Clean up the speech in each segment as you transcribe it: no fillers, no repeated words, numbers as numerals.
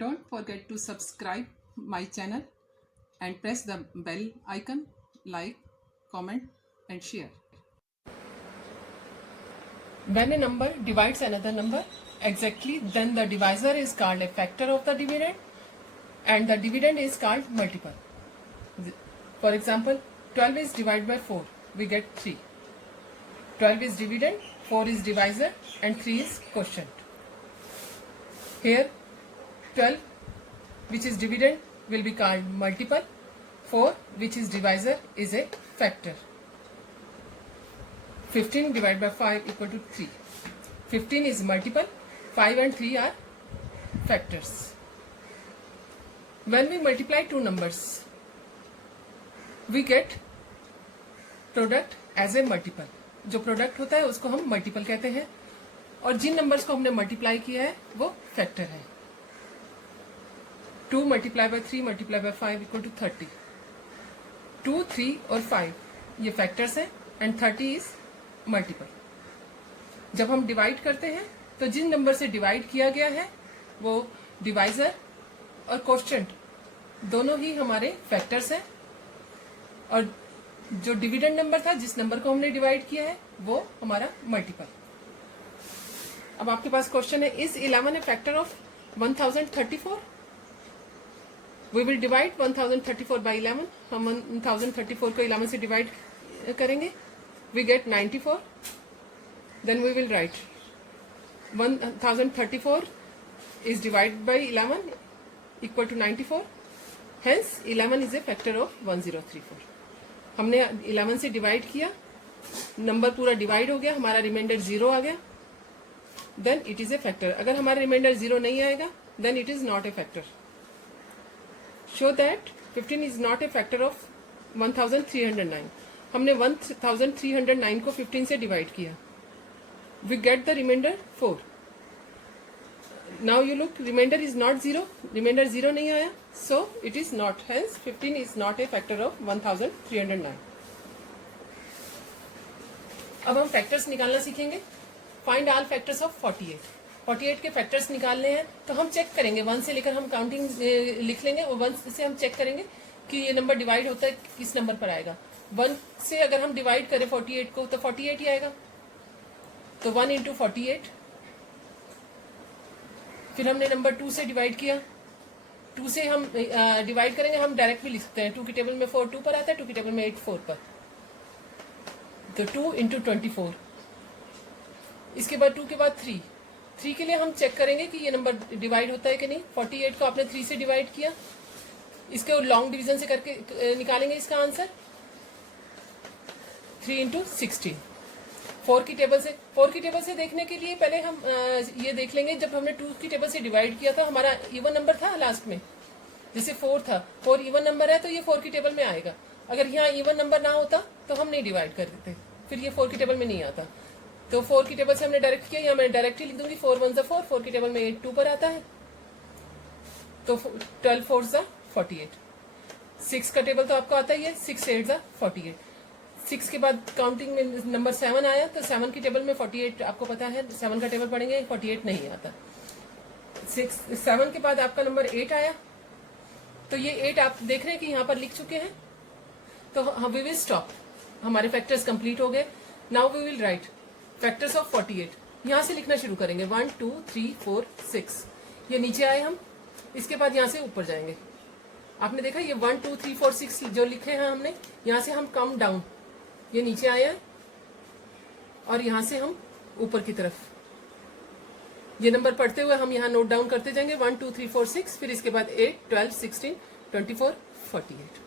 Don't forget to subscribe my channel and press the bell icon, like, comment and share. When a number divides another number exactly, then the divisor is called a factor of the dividend and the dividend is called multiple. For example, 12 is divided by 4, we get 3. 12 is dividend, 4 is divisor and 3 is quotient. Here 12 which is dividend will be called multiple, 4 which is divisor is a factor. 15 divided by 5 equal to 3. 15 is multiple, 5 and 3 are factors. When we multiply two numbers, we get product as a multiple. जो product होता है उसको हम multiple कहते हैं और जिन numbers को हमने मल्टीप्लाई किया है वो फैक्टर है. 2 multiply by 3 multiply by 5 equal to 30. 2, 3 और 5 ये फैक्टर्स हैं एंड 30 इज मल्टीपल. जब हम डिवाइड करते हैं तो जिन नंबर से डिवाइड किया गया है वो डिवाइजर और कोशेंट दोनों ही हमारे फैक्टर्स हैं और जो डिविडेंड नंबर था जिस नंबर को हमने डिवाइड किया है वो हमारा मल्टीपल. अब आपके पास क्वेश्चन है, is 11 a factor of 1034? We will divide 1034 by 11. हम 1034 को 11 से डिवाइड करेंगे. We get 94. Then we will write 1034 is divided by 11 equal to 94. Hence 11 is a factor of 1034. हमने 11 से डिवाइड किया, नंबर पूरा डिवाइड हो गया, हमारा रिमाइंडर 0 आ गया, then it is a factor. अगर हमारा रिमाइंडर 0 नहीं आएगा then it is not a factor. Show that 15 is not a factor of 1309. हमने 1309 को 15 से डिवाइड किया. We get the remainder 4. Now you look, remainder is not 0, remainder 0 नहीं आया, so it is not, hence 15 is not a factor of 1309. अब हम factors निकालना सीखेंगे. Find all factors of 48. 48 के फैक्टर्स निकालने हैं तो हम चेक करेंगे 1 से लेकर हम काउंटिंग लिख लेंगे और 1 से हम चेक करेंगे कि ये नंबर डिवाइड होता है किस नंबर पर आएगा. 1 से अगर हम डिवाइड करें 48 को तो 48 ही आएगा. तो 1 इंटू 48. फिर हमने नंबर 2 से डिवाइड किया. 2 से हम डिवाइड करेंगे, हम डायरेक्ट भी लिख सकते हैं. 2 की टेबल में 4 2 पर आता है, 2 की टेबल में 8 4 पर. तो 2 इंटू 24. इसके बाद 2 के बाद 3 के लिए हम चेक करेंगे कि ये नंबर डिवाइड होता है कि नहीं. 48 को आपने 3 से डिवाइड किया, इसके लॉन्ग डिवीजन से करके निकालेंगे इसका आंसर. 3 इंटू 16. 4 की टेबल से देखने के लिए पहले हम ये देख लेंगे, जब हमने 2 की टेबल से डिवाइड किया था हमारा इवन नंबर था लास्ट में, जैसे 4 था, 4 इवन नंबर है तो ये 4 की टेबल में आएगा. अगर यहाँ इवन नंबर ना होता तो हम नहीं डिवाइड कर देते, फिर ये 4 की टेबल में नहीं आता. तो 4 की टेबल से हमने डायरेक्ट किया, यहाँ मैं डायरेक्टली लिख दूंगी 4 1 4. 4 की टेबल में 8 2 पर आता है, तो 12 4 48. 6 का टेबल तो आपको आता ही है, 6 8 48. 6 के बाद काउंटिंग में नंबर 7 आया, तो 7 की टेबल में 48 आपको पता है, 7 का टेबल पढ़ेंगे 48 नहीं आता. 7 के बाद आपका नंबर 8 आया, तो ये 8 आप देख रहे हैं कि यहाँ पर लिख चुके हैं, तो वी विल स्टॉप. हमारे फैक्टर्स कंप्लीट हो गए. Now we will write factors of 48. यहाँ से लिखना शुरू करेंगे 1 2 3 4 6. ये नीचे आए हम, इसके बाद यहाँ से ऊपर जाएंगे. आपने देखा ये 1 2 3 4 6 जो लिखे हैं हमने, यहाँ से हम कम डाउन, ये नीचे आया और यहाँ से हम ऊपर की तरफ ये नंबर पढ़ते हुए हम यहाँ नोट डाउन करते जाएंगे 1 2 3 4 6. फिर इसके बाद 8 12 16 24 48.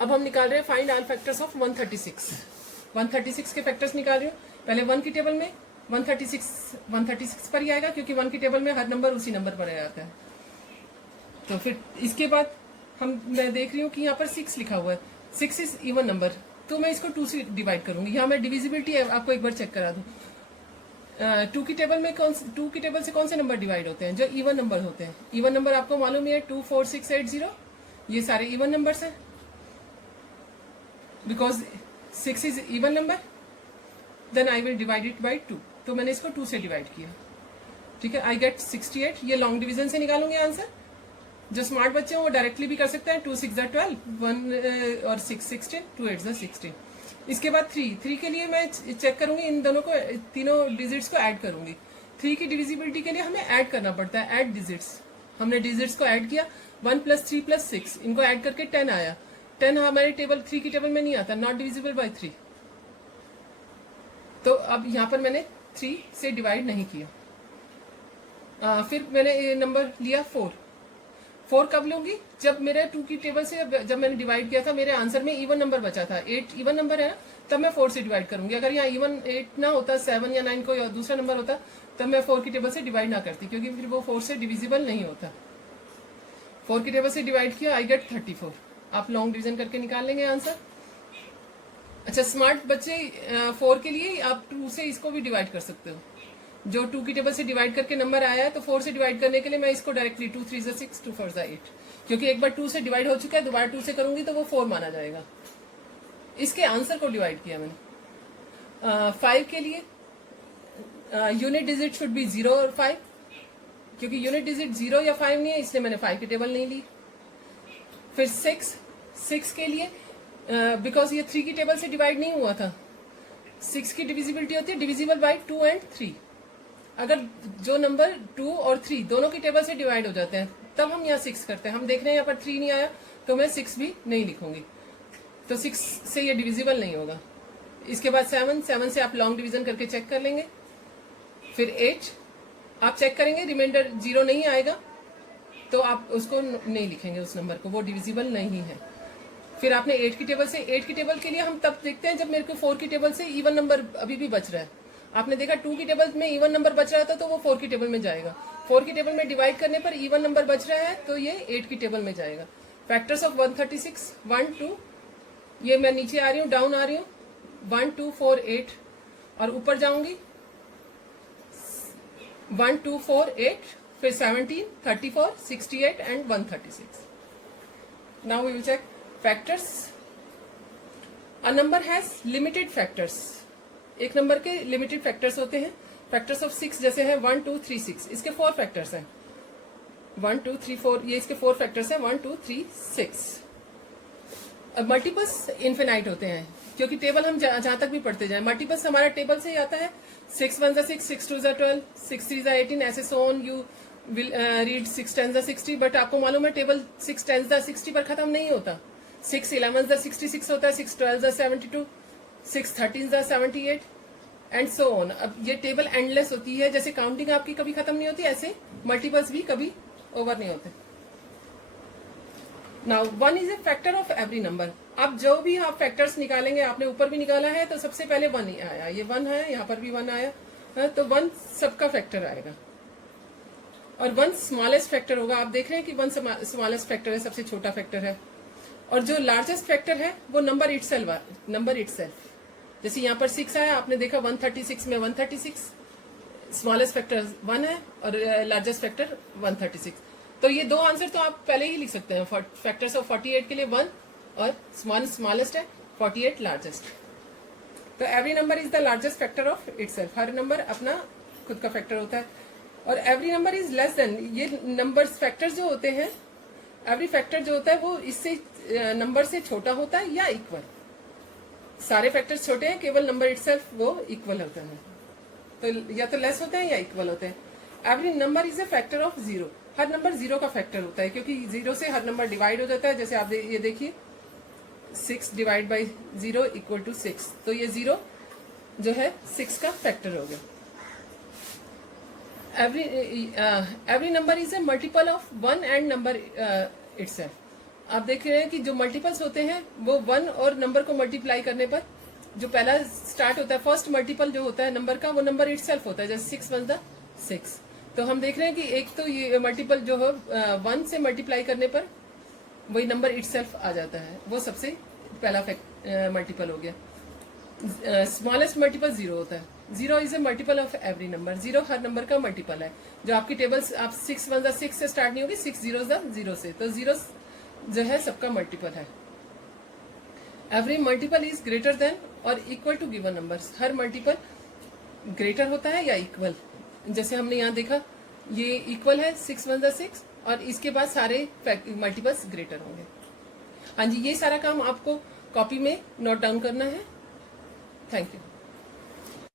अब हम निकाल रहे हैं फाइंड ऑल फैक्टर्स ऑफ 136. 136 के फैक्टर्स निकाल रहे हो. पहले 1 की टेबल में 136 पर ही आएगा क्योंकि 1 की टेबल में हर नंबर उसी नंबर पर आ जाता है. तो फिर इसके बाद मैं देख रही हूँ कि यहाँ पर 6 लिखा हुआ है. 6 इज इवन नंबर, तो मैं इसको 2 से डिवाइड करूंगी. यहाँ मैं डिविजिबिलिटी आपको एक बार चेक करा दूं. 2 की टेबल से कौन से नंबर डिवाइड होते हैं? जो इवन नंबर होते हैं. इवन नंबर आपको मालूम है 2 4 6 8 0, ये सारे इवन नंबर्स हैं because 6 is even number. Then I will divide it by 2. तो मैंने इसको 2 से डिवाइड किया. ठीक है, आई गेट 68। ये लॉन्ग डिवीजन से निकालूंगी आंसर। जो स्मार्ट बच्चे हैं वो डायरेक्टली भी कर सकते हैं। 2 6 12, 1 और 6 16, 2 8 16। इसके बाद 3 के लिए मैं चेक करूंगी, इन दोनों को, तीनों डिजिट्स को ऐड करूंगी। 3 की डिविजिबिलिटी के लिए हमें ऐड करना पड़ता है, ऐड डिजिट्स। हमने डिजिट्स को ऐड किया, 1 + 3 + 6, इनको ऐड करके 10 आया। 10 हमारे टेबल 3 की टेबल में नहीं आता, नॉट डिविजिबल बाय 3। तो अब यहाँ पर मैंने 3 से डिवाइड नहीं किया। फिर मैंने नंबर लिया 4। 4 कब लूंगी? जब मेरे 2 की टेबल से जब मैंने डिवाइड किया था, मेरे आंसर में इवन नंबर बचा था, 8 इवन नंबर है ना, तब मैं 4 से डिवाइड करूंगी। अगर यहाँ इवन 8 ना होता, 7 या 9 कोई दूसरा नंबर होता, तब मैं 4 की टेबल से डिवाइड ना करती, क्योंकि फिर वो 4 से डिविजिबल नहीं होता। 4 की टेबल से डिवाइड किया, आई गेट 34। आप लॉन्ग डिवीजन करके निकाल लेंगे आंसर। अच्छा, स्मार्ट बच्चे 4 के लिए आप 2 से इसको भी डिवाइड कर सकते हो। जो 2 की टेबल से डिवाइड करके नंबर आया है, तो 4 से डिवाइड करने के लिए मैं इसको डायरेक्टली 2 3 6, 2 4 8, क्योंकि एक बार 2 से डिवाइड हो चुका है, दोबारा 2 से करूंगी तो वो 4 माना जाएगा। इसके आंसर को डिवाइड किया मैंने। 5 के लिए यूनिट डिजिट शुड बी 0 और 5, क्योंकि यूनिट डिजिट 0 या 5 नहीं है, इसलिए मैंने 5 की टेबल नहीं ली। फिर 6 के लिए बिकॉज ये 3 की टेबल से डिवाइड नहीं हुआ था। 6 की डिविजिबिलिटी होती है डिविजिबल बाय 2 और 3। अगर जो नंबर 2 और 3 दोनों की टेबल से डिवाइड हो जाते हैं, तब हम यहाँ 6 करते हैं। हम देख रहे हैं यहाँ पर 3 नहीं आया, तो मैं 6 भी नहीं लिखूंगी, तो 6 से ये डिविजिबल नहीं होगा। इसके बाद 7 से आप लॉन्ग डिवीजन करके चेक कर लेंगे। फिर 8 आप चेक करेंगे, रिमाइंडर 0 नहीं आएगा तो आप उसको नहीं लिखेंगे, उस नंबर को, वो डिविजिबल नहीं है। फिर आपने 8 की टेबल से, 8 की टेबल के लिए हम तब देखते हैं जब मेरे को 4 की टेबल से इवन नंबर अभी भी बच रहा है। आपने देखा 2 की टेबल में इवन नंबर बच रहा था, तो वो 4 की टेबल में जाएगा। 4 की टेबल में डिवाइड करने पर इवन नंबर बच रहा है, तो ये 8 की टेबल में जाएगा। फैक्टर्स ऑफ 136, 1 2, ये मैं नीचे आ रही हूँ, डाउन आ रही हूँ, 1 2 4 8, और ऊपर जाऊंगी 1 2 4 8, फिर 17 34 68 and 136। Now we will check factors. A number has limited factors. एक नंबर के लिमिटेड फैक्टर्स होते हैं। फैक्टर्स ऑफ 6 जैसे हैं 1 2 3 6, इसके 4 फैक्टर्स हैं, 1 2 3 4, ये इसके 4 फैक्टर्स हैं, 1 2 3 6। अब मल्टीपल्स इन्फिनाइट होते हैं, क्योंकि टेबल हम जहां तक भी पढ़ते जाएं, मल्टीपल्स हमारा टेबल से ही आता है। 6 1 6, 6 2 12, 6 3 18, ऐसे so on you will read 6 10 60। But आपको मालूम है टेबल 6 10 60 पर खत्म नहीं होता। 6 11 66 होता है, 6 12 72, 6 13 78 एंड सो ऑन। अब ये टेबल एंडलेस होती है, जैसे काउंटिंग आपकी कभी खत्म नहीं होती, ऐसे मल्टीपल्स भी कभी ओवर नहीं होते। Now 1 is a factor of every number. अब जो भी आप फैक्टर्स निकालेंगे, आपने ऊपर भी निकाला है तो सबसे पहले 1 ही आया, ये 1 है, यहाँ पर भी 1 आया है, तो 1 सबका फैक्टर आएगा, और 1 स्मॉलेस्ट फैक्टर होगा। आप देख रहे हैं कि 1 स्मॉलेस्ट फैक्टर है, सबसे छोटा फैक्टर है, और जो लार्जेस्ट फैक्टर है वो नंबर इटसेल्फ। जैसे यहाँ पर 6 आया, आपने देखा 136 में 136, स्मॉलेस्ट फैक्टर 1 है और लार्जेस्ट फैक्टर 136। तो ये दो आंसर तो आप पहले ही लिख सकते हैं। फैक्टर्स ऑफ 48 के लिए 1 और स्मॉलेस्ट है, 48 लार्जेस्ट। तो every number is the largest factor of itself. Her number अपना खुद का फैक्टर होता है, और every number is less than. ये नंबर्स फैक्टर्स जो होते हैं, एवरी फैक्टर जो होता है वो इससे नंबर से छोटा होता है या इक्वल। सारे फैक्टर्स छोटे हैं, केवल नंबर इटसेल्फ वो इक्वल होता है, तो या तो लेस होते हैं या इक्वल होते हैं। Every number is a factor of 0। Her number 0 का फैक्टर होता है, क्योंकि 0 से हर नंबर डिवाइड हो जाता है। जैसे आप ये देखिए 6 डिवाइड बाई 0 इक्वल टू 6, तो ये 0 जो है 6 का फैक्टर हो गया। Every number is a multiple of 1 and number itself. आप देख रहे हैं कि जो मल्टीपल्स होते हैं वो 1 और नंबर को मल्टीप्लाई करने पर जो पहला स्टार्ट होता है, फर्स्ट मल्टीपल जो होता है नंबर का, वो नंबर इटसेल्फ होता है। जैसे 6 1 द 6, तो हम देख रहे हैं कि एक तो ये मल्टीपल जो है 1 से मल्टीप्लाई करने पर वही नंबर इटसेल्फ आ जाता है, वो सबसे पहला मल्टीपल हो गया। स्मॉलेस्ट मल्टीपल 0 होता है। 0 is a multiple of every number. 0 her number का मल्टीपल है। जो आपकी टेबल्स आप 6 1 6 से स्टार्ट नहीं होगी, 6 0 0 से, तो 0 जो है सबका मल्टीपल है। Every multiple is greater than और इक्वल टू गिवन नंबर्स। हर मल्टीपल ग्रेटर होता है या इक्वल जैसे हमने यहाँ देखा ये इक्वल है 6 1 6 और इसके बाद सारे मल्टीपल्स ग्रेटर होंगे। हाँ जी, ये सारा काम आपको कॉपी में नोट डाउन करना है। Thank you.